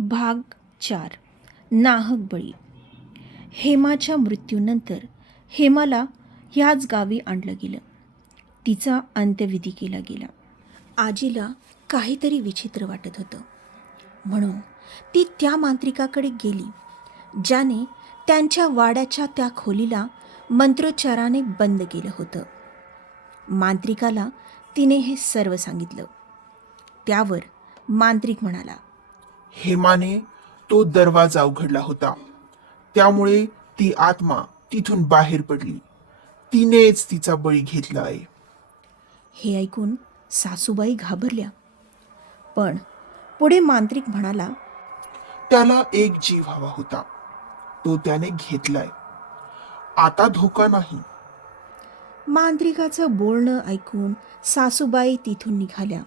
भाग 4. नाहक बळी. हेमाच्या मृत्यूनंतर हेमाला ह्याच गावी आणलं गेलं. तिचा अंत्यविधी केला गेला. आजीला काहीतरी विचित्र वाटत होतं, म्हणून ती त्या मांत्रिकाकडे गेली ज्याने त्यांच्या वाड्याच्या त्या खोलीला मंत्रोच्चाराने बंद केलं होतं. मांत्रिकाला तिने हे सर्व सांगितलं. त्यावर मांत्रिक म्हणाला, हेमाने तो दरवाजा उघडला होता, त्यामुळे ती आत्मा तिथून बाहेर पडली. तिनेच तिचा बळी घेतला आहे. हे ऐकून सासूबाई घाबरल्या. पण पुढे मांत्रिक म्हणाला, त्याला एक जीव हवा होता, तो त्याने घेतलाय. आता धोका नाही. मांत्रिकाचं बोलणं ऐकून सासूबाई तिथून निघाल्या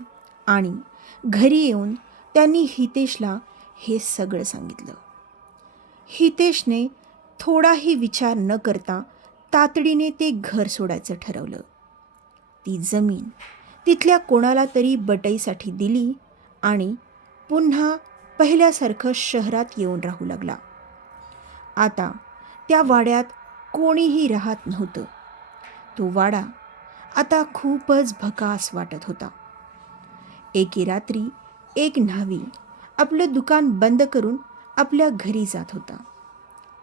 आणि घरी येऊन त्यांनी हितेशला हे सगळं सांगितलं. हितेशने थोडाही विचार न करता तातडीने ते घर सोडायचं ठरवलं. ती जमीन तिथल्या कोणाला तरी बटईसाठी दिली आणि पुन्हा पहिल्यासारखं शहरात येऊन राहू लागला. आता त्या वाड्यात कोणीही राहत नव्हतं. तो वाडा आता खूपच भकास वाटत होता. एके रात्री एक न्हावी आपलं दुकान बंद करून आपल्या घरी जात होता,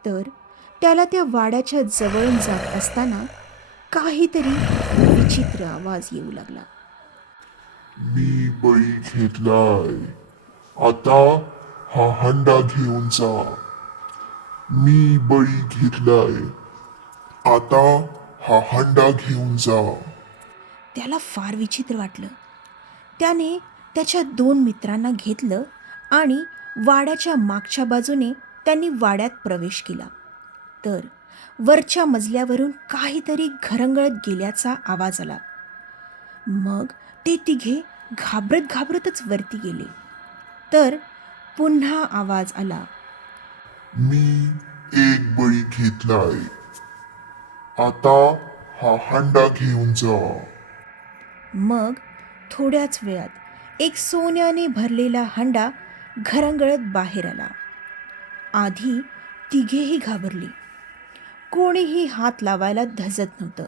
तर त्याला त्या वाड्याच्या जवळून जात असताना काहीतरी विचित्र आवाज येऊ लागला. मी बळी घेतलाय, आता हा हंडा घेऊन जा. मी बळी घेतलाय, आता हा हंडा घेऊन जा. त्याला फार विचित्र वाटलं. त्याने त्याच्या 2 मित्रांना घेतलं आणि वाड्याच्या मागच्या बाजूने त्यांनी वाड्यात प्रवेश केला. तर वरच्या मजल्यावरून काहीतरी घरंगळत गेल्याचा आवाज आला. मग ते तिघे घाबरतच वरती गेले. तर पुन्हा आवाज आला, मी एक बळी घेतलाय, आता हा हंडा घेऊन जा. मग थोड्याच वेळात एक सोन्याने भरलेला हंडा घरंगळत बाहेर आला. आधी तिघेही घाबरली. कोणीही हात लावायला धजत नव्हतं.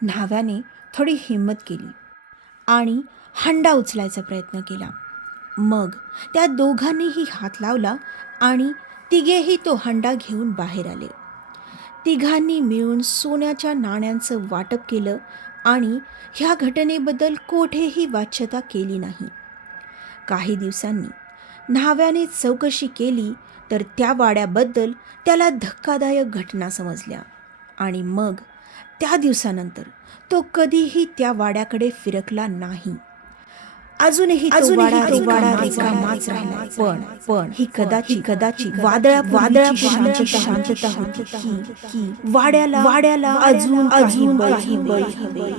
न्हाव्याने थोडी हिंमत केली आणि हंडा उचलायचा प्रयत्न केला. मग त्या दोघांनीही हात लावला आणि तिघेही तो हंडा घेऊन बाहेर आले. तिघांनी मिळून सोन्याच्या नाण्यांचं वाटप केलं आणि ह्या घटनेबद्दल कोठेही वाच्यता केली नाही. काही दिवसांनी न्हाव्याने चौकशी केली तर त्या वाड्याबद्दल त्याला धक्कादायक घटना समजल्या आणि मग त्या दिवसानंतर तो कधीही त्या वाड्याकडे फिरकला नाही. अजूनही तो वाडा रिकामाच राहिला. पण ही कदाचित वादळापूर्वीची शांतता होती की वाड्याला अजून काही बळी